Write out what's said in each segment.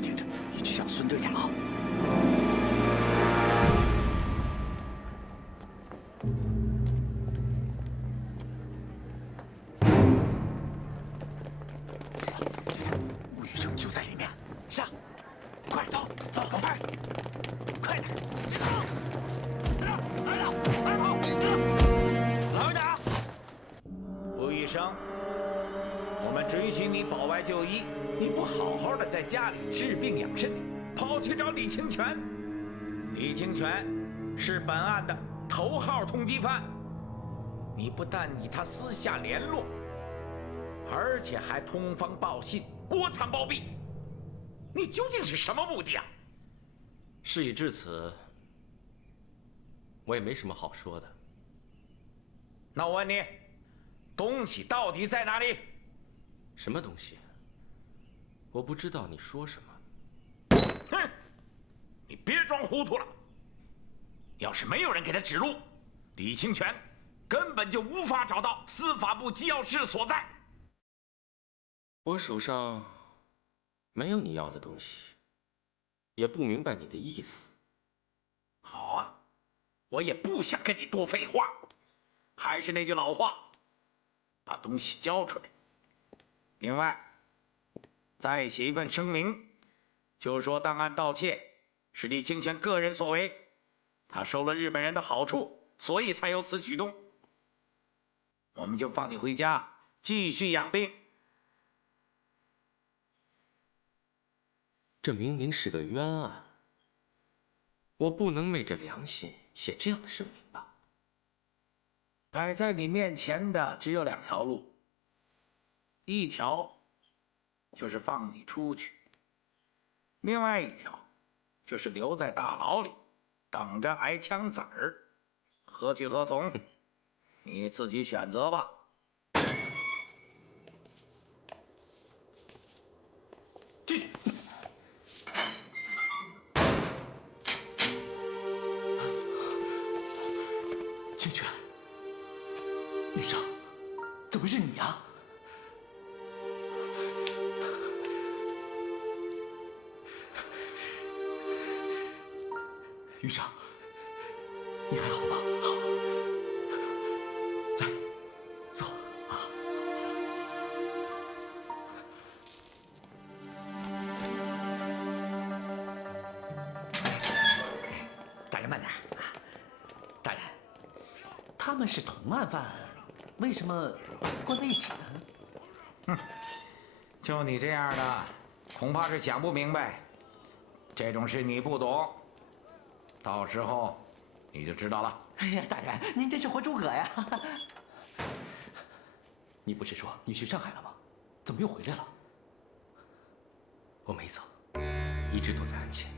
我听着，你去向孙队长。好。吴宇成就在里面，上！快走，走，快！快点！来了，快跑！老实点！吴医生，我们准许你保外就医，你不好好的在家里治病养身体，跑去找李清泉。李清泉是本案的头号通缉犯，你不但与他私下联络，而且还通风报信，窝藏包庇，你究竟是什么目的啊？事已至此，我也没什么好说的。那我问你，东西到底在哪里？什么东西？我不知道你说什么。哼！你别装糊涂了。要是没有人给他指路，李清泉根本就无法找到司法部机要室所在。我手上没有你要的东西，也不明白你的意思。好啊，我也不想跟你多废话。还是那句老话，把东西交出来。另外，再写一份声明，就说档案盗窃是李清泉个人所为，他受了日本人的好处，所以才有此举动。我们就放你回家继续养病。这明明是个冤案，我不能昧着良心写这样的声明吧？摆在你面前的只有两条路，一条就是放你出去，另外一条就是留在大牢里等着挨枪子儿。何去何从，你自己选择吧。清泉，宇成，怎么是你啊？宇成，你还好吗？好，来，坐啊。大人慢点。大人，他们是同案犯，为什么关在一起呢？哼，就你这样的，恐怕是想不明白。这种事你不懂，到时候你就知道了。哎呀，大人，您真是活诸葛呀！你不是说你去上海了吗？怎么又回来了？我没走，一直躲在案前。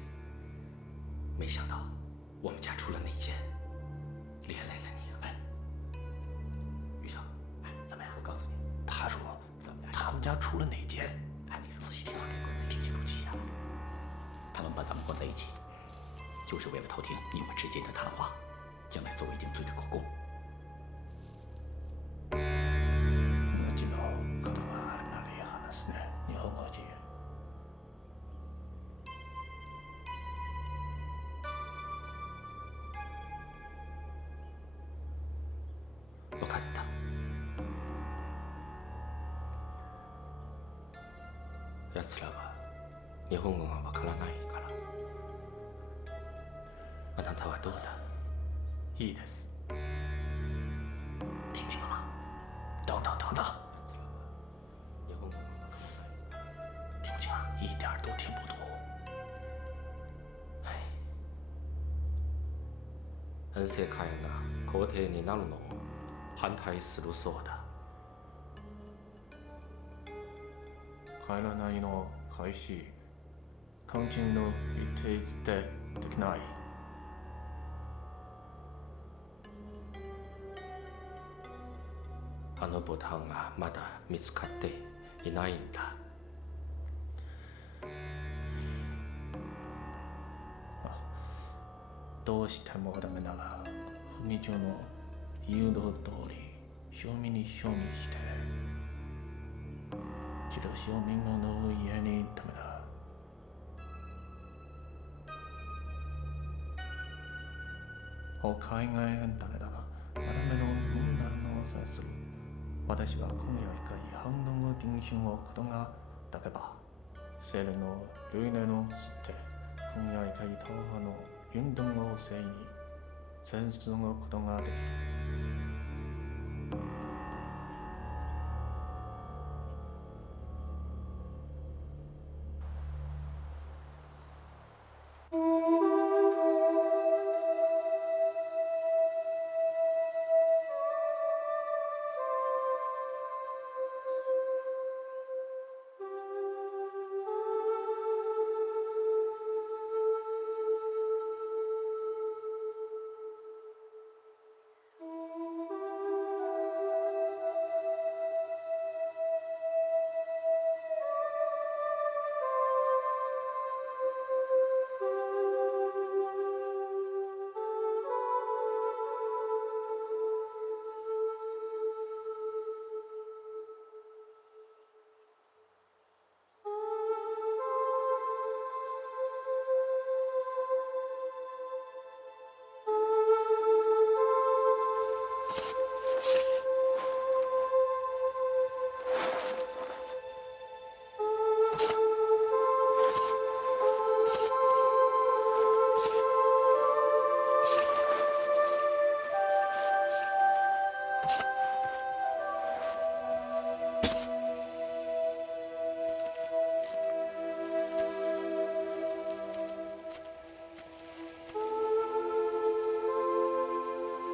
没想到我们家出了内奸，连累了你。哎，宇成，哎，怎么样？我告诉你，他说怎么样？他们家出了内奸。哎，你仔细听我这听清楚记下来。他们把咱们关在一起，就是为了偷听你我之间的谈话，将来作为定罪的口供。うちのことはあんまり話すね。日本語で。分かった。奴らは日本語がわからないから。あなたはどうだ？いいです。听清了吗？等等等等，日本語がわからない。听不清啊？一点儿都听不懂。全世界が皇帝になるのを反対するそうだ。帰らないの開始。肝心の一定できない。あのボタンがまだ見つかっていないんだ。どうしてもダメなら文鳥の誘導通り証明に証明して治療証明の家にダメだ。海外変態だな。まだ目の問題のさえする。私は今夜以下違反の定信をことがだけば、セールの類例のすって、今夜以下党派の運動をせいに、戦争のことができる。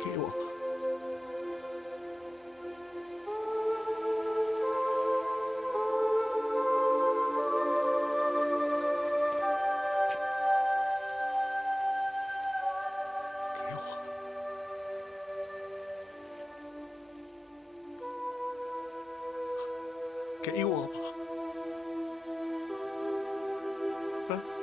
给我。给我吧。啊！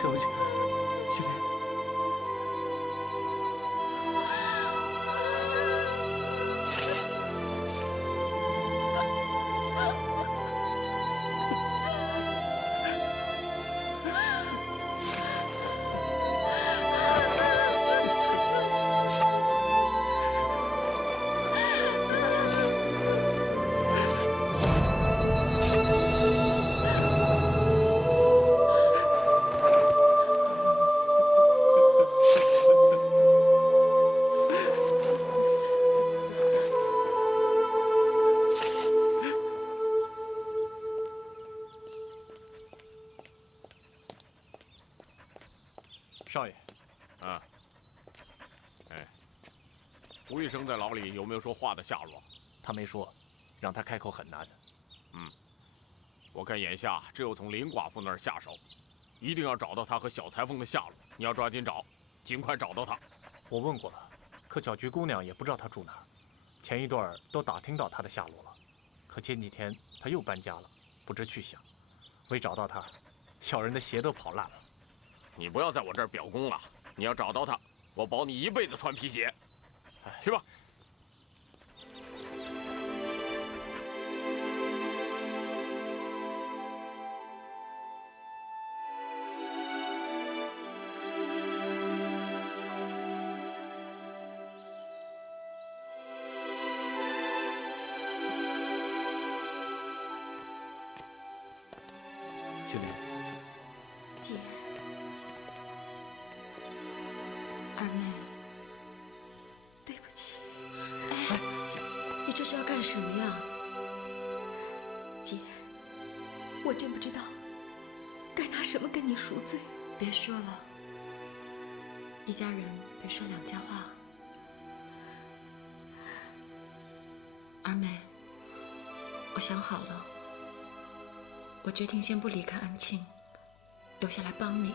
小姐，雪莲。少爷，啊，哎，吴医生在牢里有没有说话的下落？他没说，让他开口很难。我看眼下只有从林寡妇那儿下手，一定要找到他和小裁缝的下落。你要抓紧找，尽快找到他。我问过了，可小菊姑娘也不知道他住哪儿。前一段都打听到他的下落了，可前几天他又搬家了，不知去向。为找到他，小人的鞋都跑烂了。你不要在我这儿表功了，你要找到他，我保你一辈子穿皮鞋。去吧。雪莲，姐，二妹，对不起。哎，你这是要干什么呀？姐，我真不知道该拿什么跟你赎罪。别说了，一家人别说两家话。二妹，我想好了。我决定先不离开安庆，留下来帮你。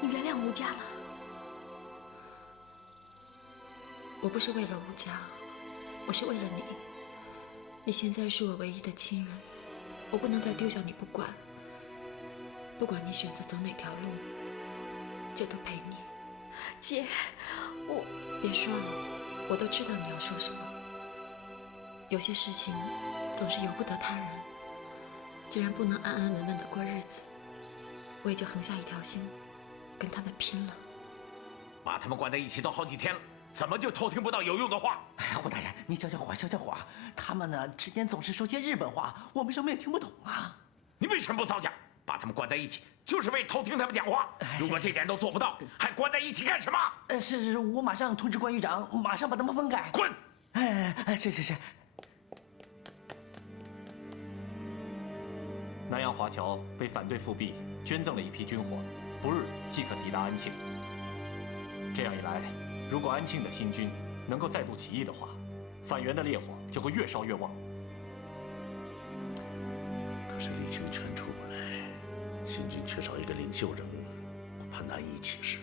你原谅吴家了？我不是为了吴家，我是为了你。你现在是我唯一的亲人，我不能再丢下你不管。不管你选择走哪条路，姐都陪你。姐，我……别说了，我都知道你要说什么。有些事情总是由不得他人。既然不能安安稳稳的过日子，我也就横下一条心，跟他们拼了。把他们关在一起都好几天了，怎么就偷听不到有用的话？哎，胡大人，你消消火，消消火。他们呢之间总是说些日本话，我们什么也听不懂啊。你为什么不造假？把他们关在一起，就是为偷听他们讲话。如果这点都做不到，还关在一起干什么？是，我马上通知关狱长，马上把他们分开。滚！是。南洋华侨被反对复辟，捐赠了一批军火，不日即可抵达安庆。这样一来，如果安庆的新军能够再度起义的话，反袁的烈火就会越烧越旺。可是李清泉出不来，新军缺少一个领袖人物，恐怕难以起事。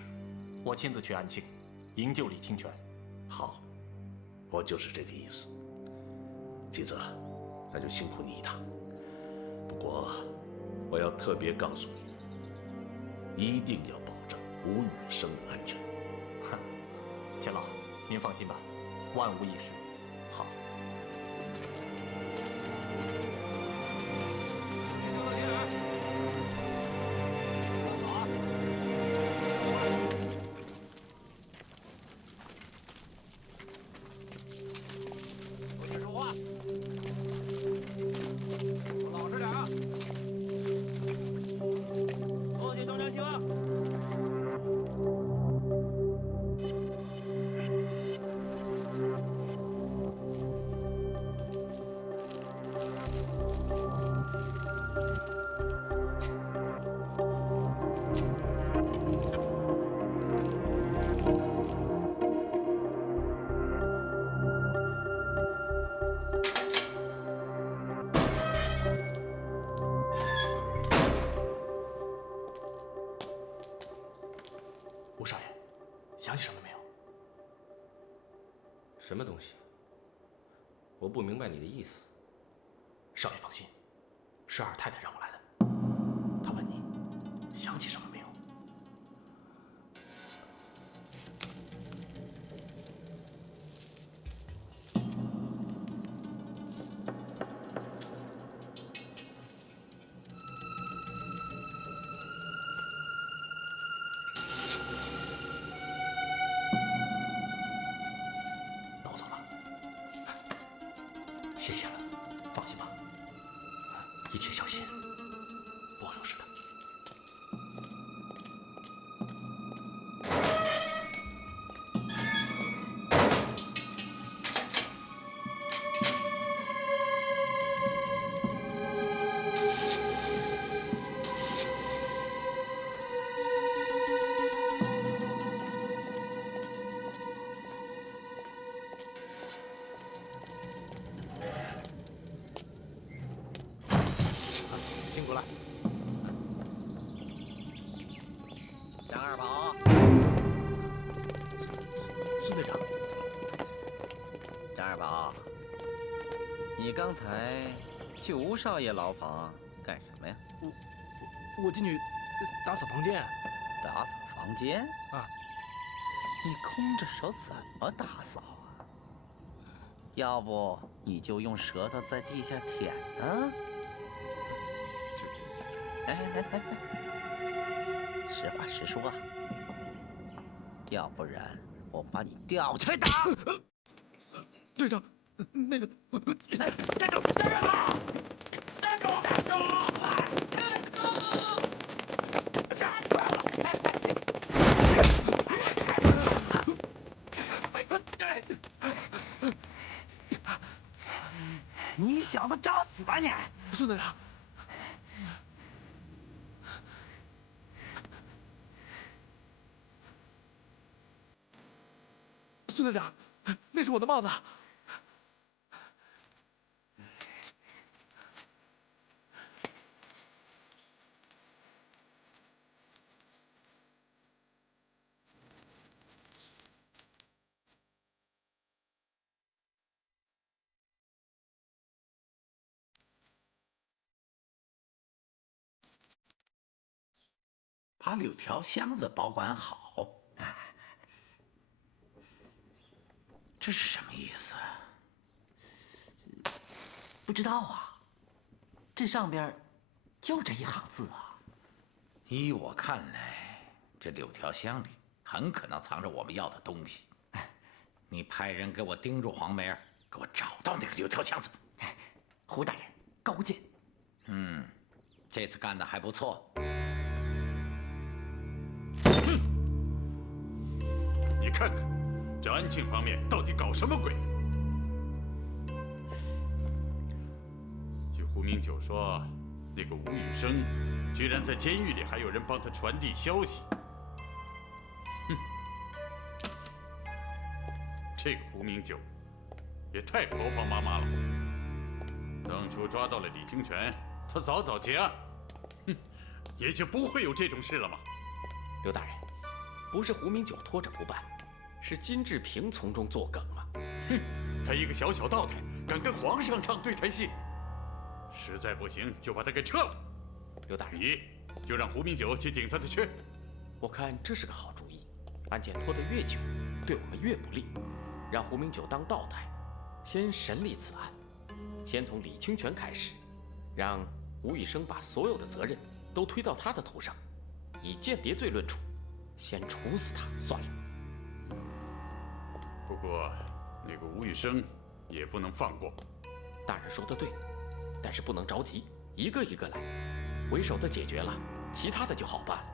我亲自去安庆，营救李清泉。好，我就是这个意思。吉泽，那就辛苦你一趟。不过，我要特别告诉你，一定要保证吴雨生的安全。哼，钱老，您放心吧，万无一失。好。吴少爷，想起什么没有？什么东西？我不明白你的意思。少爷放心，是二太太让我来的。她问你，想起什么没有？弄走了。谢谢了，放心吧，一切小心，不会有事的。辛苦了。张二宝，孙队长，张二宝，你刚才去吴少爷牢房干什么呀？我进去打扫房间。打扫房间啊？你空着手怎么打扫啊？要不你就用舌头在地下舔呢？哎，实话实说啊，要不然我把你吊起来打。队长，那个，站住！站住！站住！站住！你小子找死吧你！孙队长，孙队长，那是我的帽子。把6条箱子保管好。这是什么意思？不知道啊，这上边就这一行字啊。依我看来，这6条箱里很可能藏着我们要的东西。你派人给我盯住黄梅儿，给我找到那个6条箱子。胡大人高见。这次干得还不错。你看看，这安庆方面到底搞什么鬼？据胡明九说，那个吴宇生居然在监狱里还有人帮他传递消息。这个胡明九也太婆婆妈妈了吧！当初抓到了李清泉，他早早结案，也就不会有这种事了嘛。刘大人，不是胡明九拖着不办，是金志平从中作梗啊！他一个小小道台，敢跟皇上唱对台戏，实在不行就把他给撤了。刘大人，你就让胡明九去顶他的缺。我看这是个好主意。案件拖得越久，对我们越不利。让胡明九当道台，先审理此案，先从李清泉开始，让吴宇生把所有的责任都推到他的头上，以间谍罪论处，先处死他算了。不过，那个吴宇生也不能放过。大人说得对，但是不能着急，一个一个来。为首的解决了，其他的就好办了。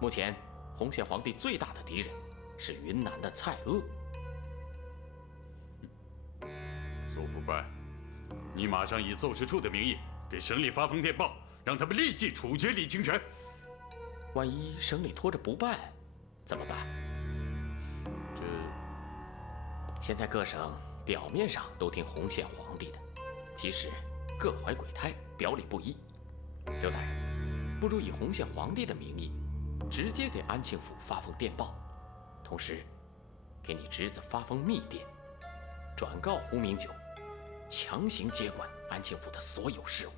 目前，洪宪皇帝最大的敌人是云南的蔡锷。苏副官，你马上以奏事处的名义给省里发封电报，让他们立即处决李清泉。万一省里拖着不办，怎么办？现在各省表面上都听洪宪皇帝的，其实各怀鬼胎，表里不一。刘大人，不如以洪宪皇帝的名义，直接给安庆府发封电报，同时给你侄子发封密电，转告胡明九，强行接管安庆府的所有事务。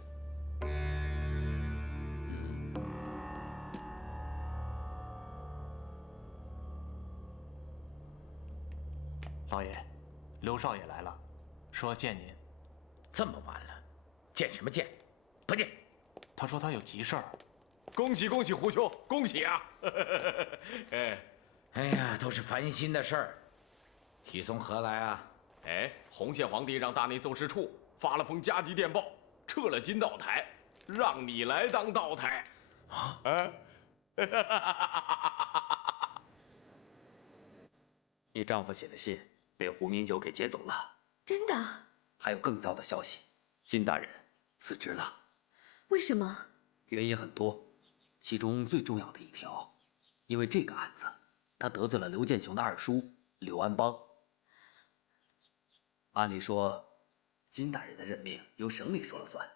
刘少爷来了，说见您。这么晚了，见什么见？不见。他说他有急事儿。恭喜恭喜，胡兄，恭喜啊！哎呀，都是烦心的事儿。喜从何来啊？哎，洪宪皇帝让大内奏事处发了封加急电报，撤了金道台，让你来当道台。啊？你丈夫写的信被胡明九给接走了。真的？还有更糟的消息，金大人辞职了。为什么？原因很多，其中最重要的一条，因为这个案子，他得罪了刘建雄的二叔刘安邦。按理说，金大人的任命由省里说了算，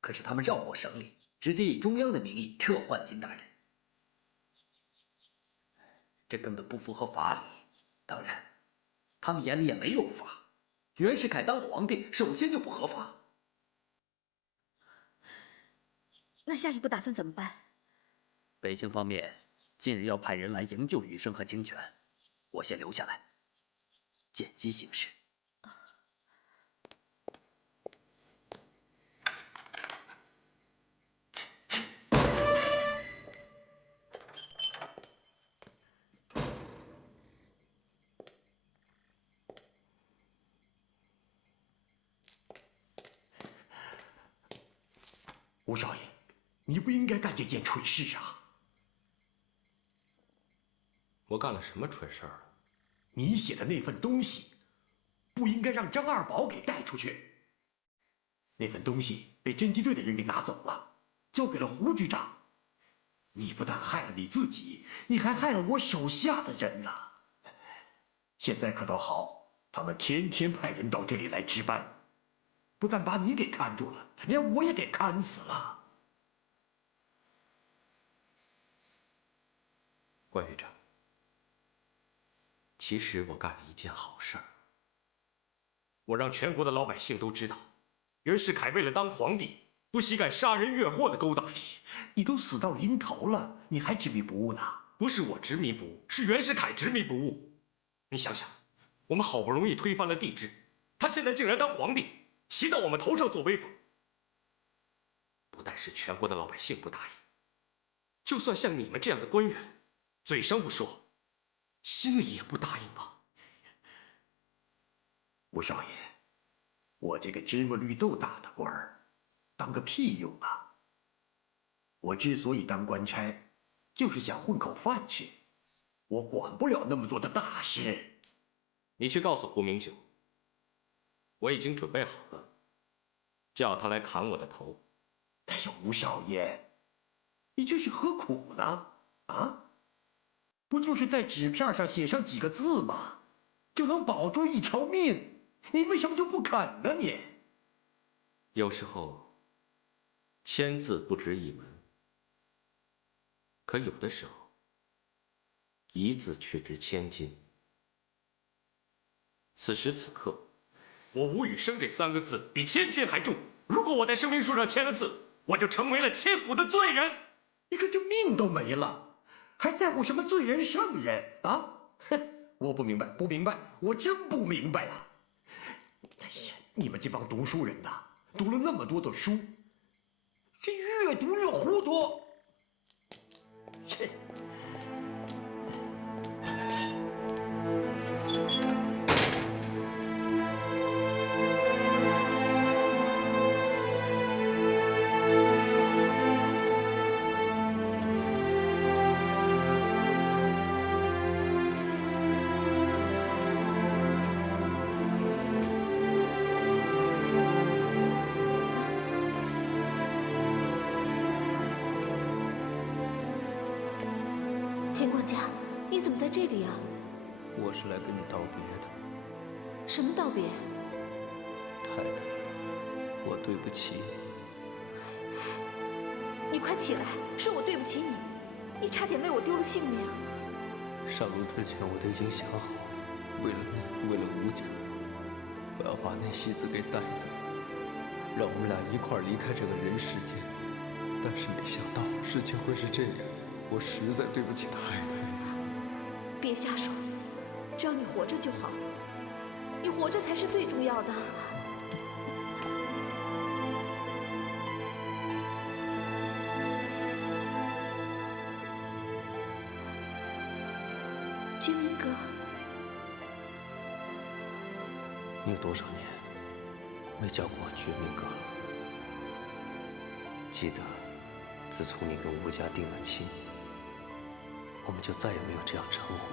可是他们绕过省里，直接以中央的名义撤换金大人，这根本不符合法理。当然，他们眼里也没有法。袁世凯当皇帝，首先就不合法。那下一步打算怎么办？北京方面近日要派人来营救余生和清泉，我先留下来，见机行事。吴少爷，你不应该干这件蠢事啊！我干了什么蠢事儿？你写的那份东西，不应该让张二宝给带出去。那份东西被侦缉队的人给拿走了，交给了胡局长。你不但害了你自己，你还害了我手下的人呐！现在可倒好，他们天天派人到这里来值班。不但把你给看住了，连我也给看死了。关局长，其实我干了一件好事儿，我让全国的老百姓都知道，袁世凯为了当皇帝，不惜干杀人越货的勾当。你都死到临头了，你还执迷不悟呢？不是我执迷不悟，是袁世凯执迷不悟。你想想，我们好不容易推翻了帝制，他现在竟然当皇帝，骑到我们头上做威风。不但是全国的老百姓不答应，就算像你们这样的官员，嘴上不说，心里也不答应吧？吴少爷，我这个芝麻绿豆大的官儿，当个屁用啊！我之所以当官差，就是想混口饭吃，我管不了那么多的大事。你去告诉胡明九，我已经准备好了，叫他来砍我的头。哎呀，吴少爷，你这是何苦呢？啊？不就是在纸片上写上几个字吗？就能保住一条命，你为什么就不肯呢？你有时候，千字不值一文，可有的时候，一字却值千金。此时此刻，我吴宇生这3个字比千金还重。如果我在声明书上签了字，我就成为了千古的罪人。你可这命都没了，还在乎什么罪人圣人啊？哼，我不明白，不明白，我真不明白啊！哎呀，你们这帮读书人呐，读了那么多的书，这越读越糊涂。切！田管家，你怎么在这里啊？我是来跟你道别的。什么道别？太太，我对不起你快起来，是我对不起你，你差点为我丢了性命。上路之前我都已经想好，为了你，为了吴家，我要把那戏子给带走，让我们俩一块儿离开这个人世间。但是没想到事情会是这样，我实在对不起太太。别瞎说，只要你活着就好。你活着才是最重要的。决明哥，你有多少年没叫过我决明哥了？记得，自从你跟吴家定了亲，我们就再也没有这样称呼过。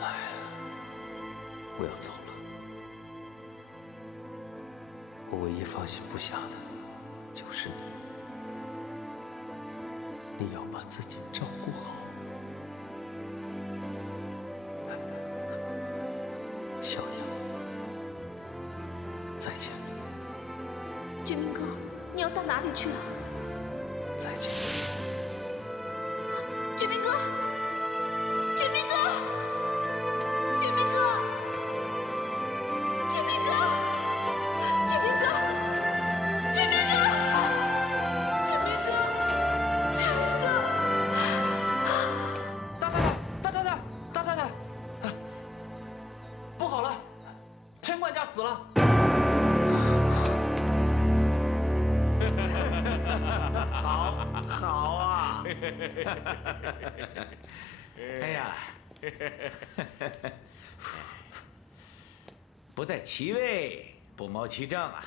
哎呀，我要走了。我唯一放心不下的就是你。你要把自己照顾好。小杨，再见。决明哥，你要到哪里去啊？再见。决明哥，决明哥，决明哥，决明哥，决明哥，决明哥，决明哥，决明哥！大太太，不好了，田管家死了。好啊！哎呀，不在其位，不谋其政啊！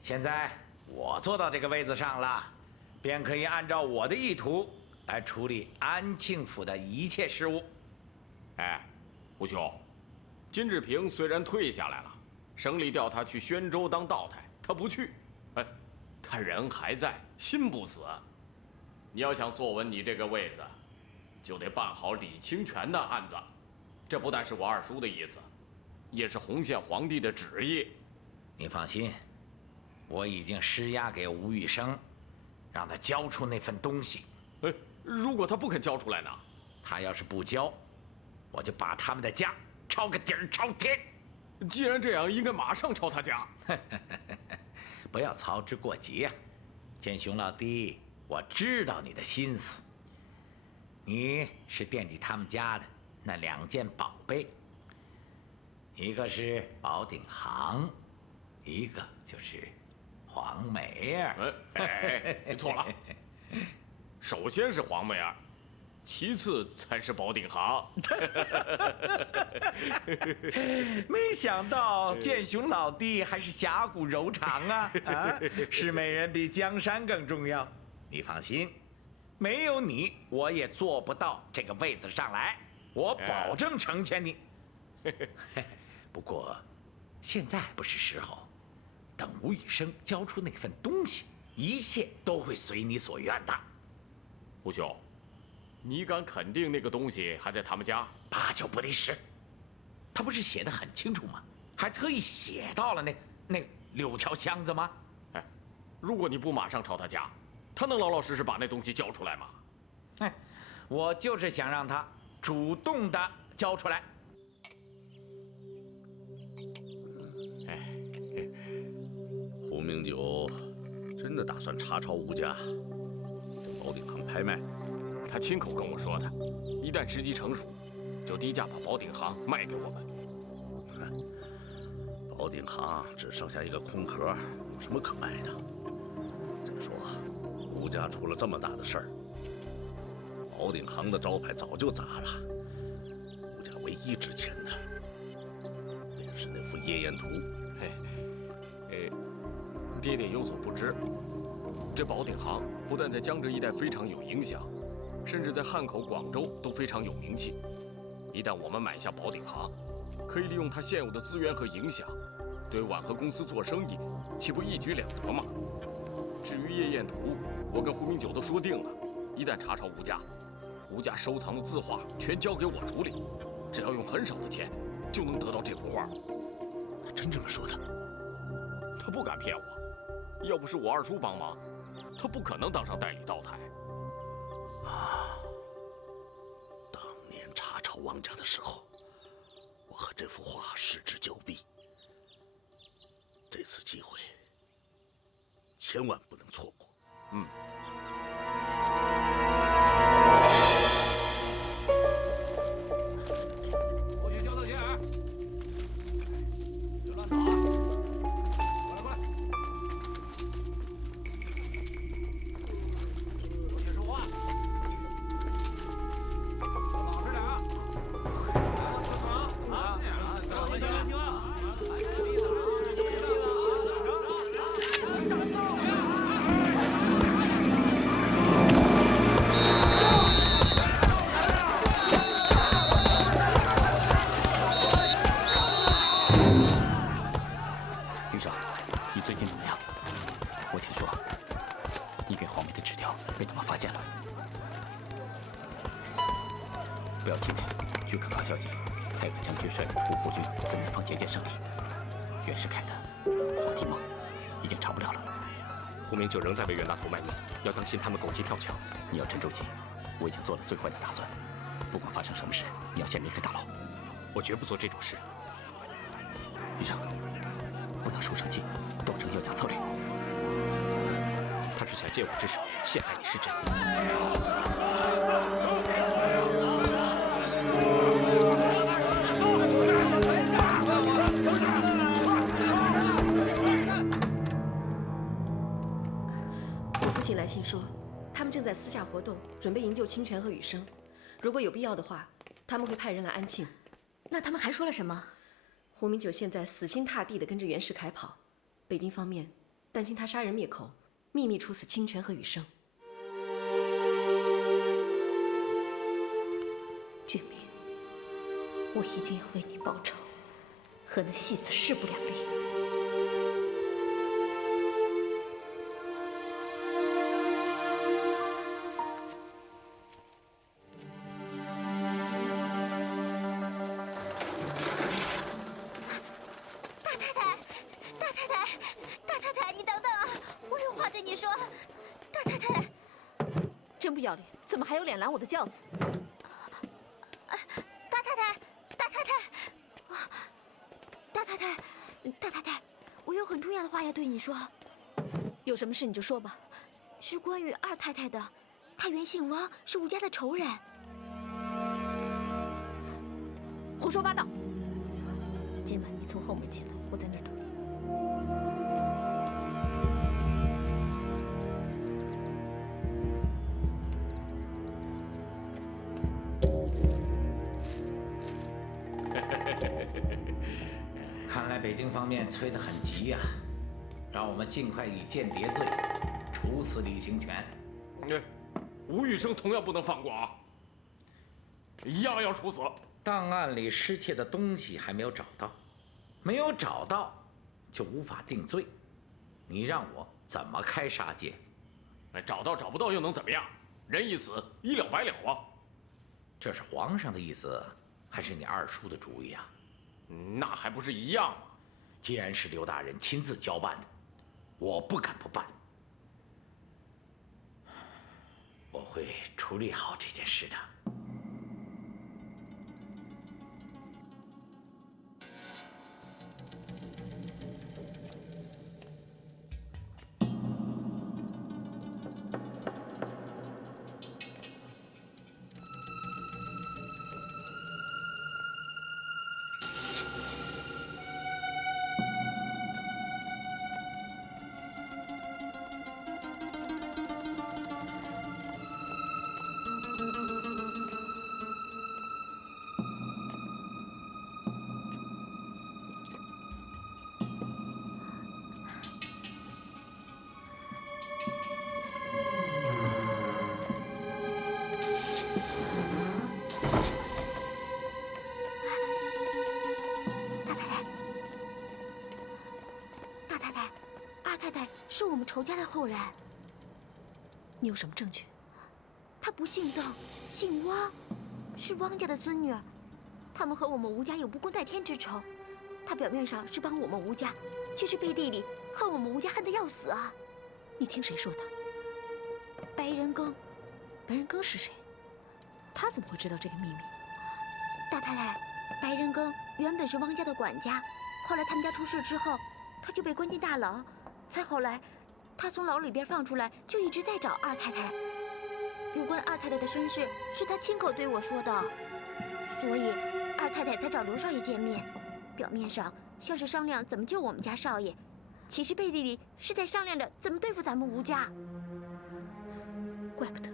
现在我坐到这个位子上了，便可以按照我的意图来处理安庆府的一切事务。哎，胡兄，金志平虽然退下来了，省里调他去宣州当道台，他不去。哎，他人还在，心不死。你要想坐稳你这个位子，就得办好李清泉的案子。这不但是我二叔的意思，也是洪宪皇帝的旨意。你放心，我已经施压给吴玉生，让他交出那份东西。哎，如果他不肯交出来呢？他要是不交，我就把他们的家抄个底儿朝天。既然这样，应该马上抄他家。不要操之过急呀，建雄老弟，我知道你的心思。你是惦记他们家的那2件宝贝，一个是宝鼎行，一个就是黄梅儿。哎，你错了，首先是黄梅儿，其次才是宝鼎行。没想到建雄老弟还是侠骨柔肠啊！啊，是美人比江山更重要。你放心，没有你，我也坐不到这个位子上来。我保证成全你。不过，现在不是时候，等吴宇生交出那份东西，一切都会随你所愿的。胡兄，你敢肯定那个东西还在他们家？8九不离10。他不是写得很清楚吗？还特意写到了那6条箱子吗？哎，如果你不马上抄他家，他能老老实实把那东西交出来吗？哎，我就是想让他主动的交出来。胡明九真的打算查抄吴家，等宝鼎行拍卖？他亲口跟我说的，一旦时机成熟，就低价把宝鼎行卖给我们。宝鼎行只剩下一个空壳，有什么可卖的？再说，吴家出了这么大的事儿，宝鼎行的招牌早就砸了。吴家唯一值钱的，便是那幅夜宴图。爹爹有所不知，这宝鼎行不但在江浙一带非常有影响，甚至在汉口、广州都非常有名气。一旦我们买下宝鼎行，可以利用它现有的资源和影响，对婉和公司做生意，岂不一举两得吗？至于夜宴图，我跟胡明九都说定了，一旦查抄吴家收藏的字画全交给我处理，只要用很少的钱，就能得到这幅画。他真这么说的？他不敢骗我。要不是我二叔帮忙，他不可能当上代理道台。啊！当年查抄汪家的时候，我和这幅画失之交臂。这次机会，千万不能错过。我去交代余生，你最近怎么样？我听说你给黄梅的纸条被他们发现了。不要气馁，据可靠消息，蔡可将军率领的护国军在远方节节胜利。袁世凯的黄金梦已经长不了了。胡明就仍在为袁大头卖命，要当心他们狗急跳墙。你要沉住气，我已经做了最坏的打算。不管发生什么事，你要先离开大牢。我绝不做这种事。余生，不能输生气，斗争要讲策略。他是想借我之手陷害你是真。我父亲来信说，他们正在私下活动，准备营救清泉和雨生。如果有必要的话，他们会派人来安庆。那他们还说了什么？胡明九现在死心塌地地跟着袁世凯跑，北京方面担心他杀人灭口，秘密处死清泉和雨生。俊明，我一定要为你报仇，和那戏子势不两立。怎么还有脸拦我的轿子？大太太，大太太，大太太，大太太，我有很重要的话要对你说。有什么事你就说吧。是关于二太太的，她原姓汪，是吴家的仇人。胡说八道！今晚你从后门进来，我在那儿等你。看来北京方面催得很急呀，让我们尽快以间谍罪处死李清泉。吴玉生同样不能放过啊，一样要处死。档案里失窃的东西还没有找到，没有找到就无法定罪，你让我怎么开杀戒？找到找不到又能怎么样？人一死，一了百了啊！这是皇上的意思，还是你二叔的主意啊？那还不是一样吗？既然是刘大人亲自交办的，我不敢不办。我会处理好这件事的。是我们仇家的后人。你有什么证据？他不姓邓，姓汪，是汪家的孙女儿。他们和我们吴家有不共戴天之仇。他表面上是帮我们吴家，其实背地里恨我们吴家恨得要死啊！你听谁说的？白仁庚。白仁庚是谁？他怎么会知道这个秘密？大太太，白仁庚原本是汪家的管家，后来他们家出事之后，他就被关进大牢。再后来，他从牢里边放出来，就一直在找二太太。有关二太太的身世，是他亲口对我说的，所以二太太才找刘少爷见面。表面上像是商量怎么救我们家少爷，其实背地里是在商量着怎么对付咱们吴家。怪不得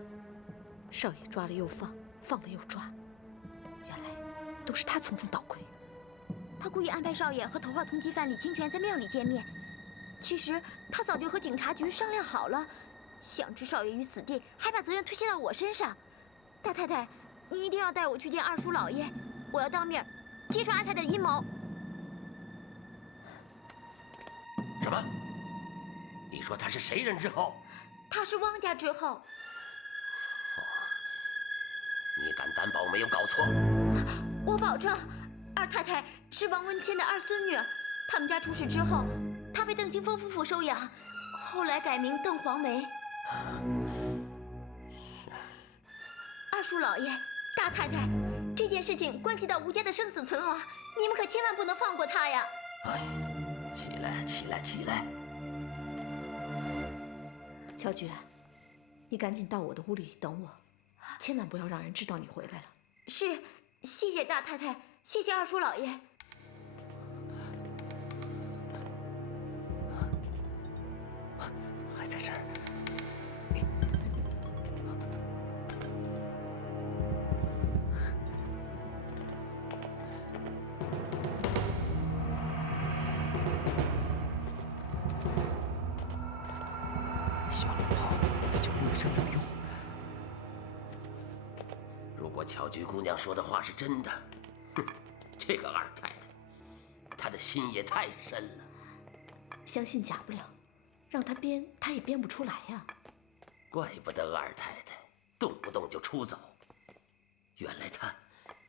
少爷抓了又放，放了又抓，原来都是他从中捣鬼。他故意安排少爷和头号通缉犯李清泉在庙里见面。其实他早就和警察局商量好了，想置少爷于死地，还把责任推卸到我身上。大太太，你一定要带我去见二叔老爷，我要当面揭穿二太太的阴谋。你说他是谁人之后？他是汪家之后。你敢担保没有搞错？我保证，二太太是王文谦的二孙女。他们家出事之后，她被邓清风夫妇收养，后来改名邓黄梅。二叔老爷，大太太，这件事情关系到吴家的生死存亡，你们可千万不能放过他呀！哎，起来，起来，起来！乔菊，你赶紧到我的屋里等我，千万不要让人知道你回来了。是，谢谢大太太，谢谢二叔老爷。还在这儿。希望龙袍对救吴雨生有用。如果巧菊姑娘说的话是真的，哼，这个二太太，她的心也太深了。相信假不了，让他编，他也编不出来呀。怪不得二太太动不动就出走，原来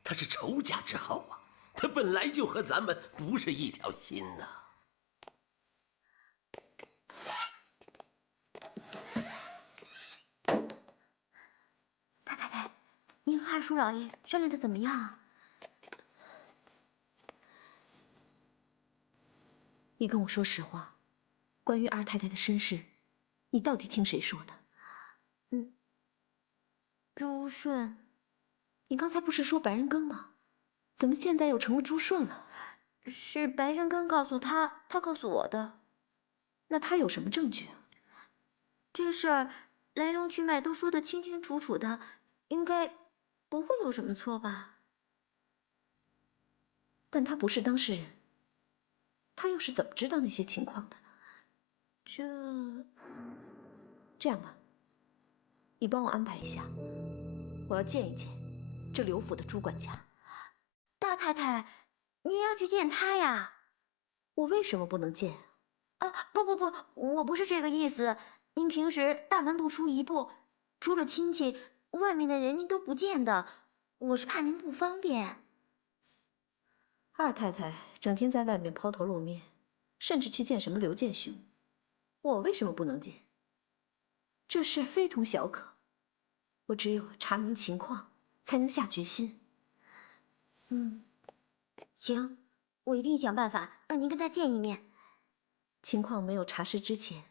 她是仇家之后啊！她本来就和咱们不是一条心呐。大太太，您和二叔老爷商量的怎么样啊？你跟我说实话，关于二太太的身世，你到底听谁说的？朱顺。你刚才不是说白人根吗？怎么现在又成了朱顺了？是白人根告诉他，他告诉我的。那他有什么证据啊？这事儿来龙去脉都说得清清楚楚的，应该不会有什么错吧？但他不是当事人，他又是怎么知道那些情况的？这样吧，你帮我安排一下，我要见一见这刘府的朱管家。大太太，您要去见他呀？我为什么不能见？啊，不，我不是这个意思。您平时大门不出一步，除了亲戚，外面的人您都不见的。我是怕您不方便。二太太整天在外面抛头露面，甚至去见什么刘建雄，我为什么不能见？这事非同小可，我只有查明情况，才能下决心。行，我一定想办法让您跟他见一面。情况没有查实之前，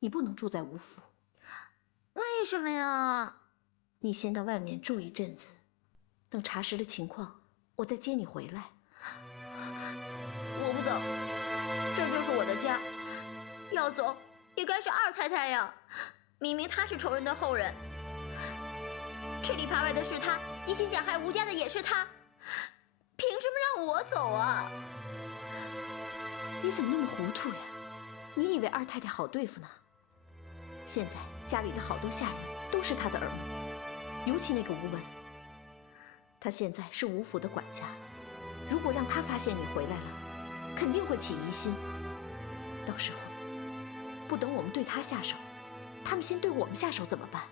你不能住在吴府。为什么呀？你先到外面住一阵子，等查实了情况，我再接你回来。我不走，这就是我的家。要走也该是二太太呀，明明她是仇人的后人，吃里扒外的是她，一心想害吴家的也是她，凭什么让我走啊？你怎么那么糊涂呀？你以为二太太好对付呢？现在家里的好多下人都是她的儿女，尤其那个吴文，他现在是吴府的管家，如果让他发现你回来了，肯定会起疑心。到时候不等我们对他下手，他们先对我们下手怎么办？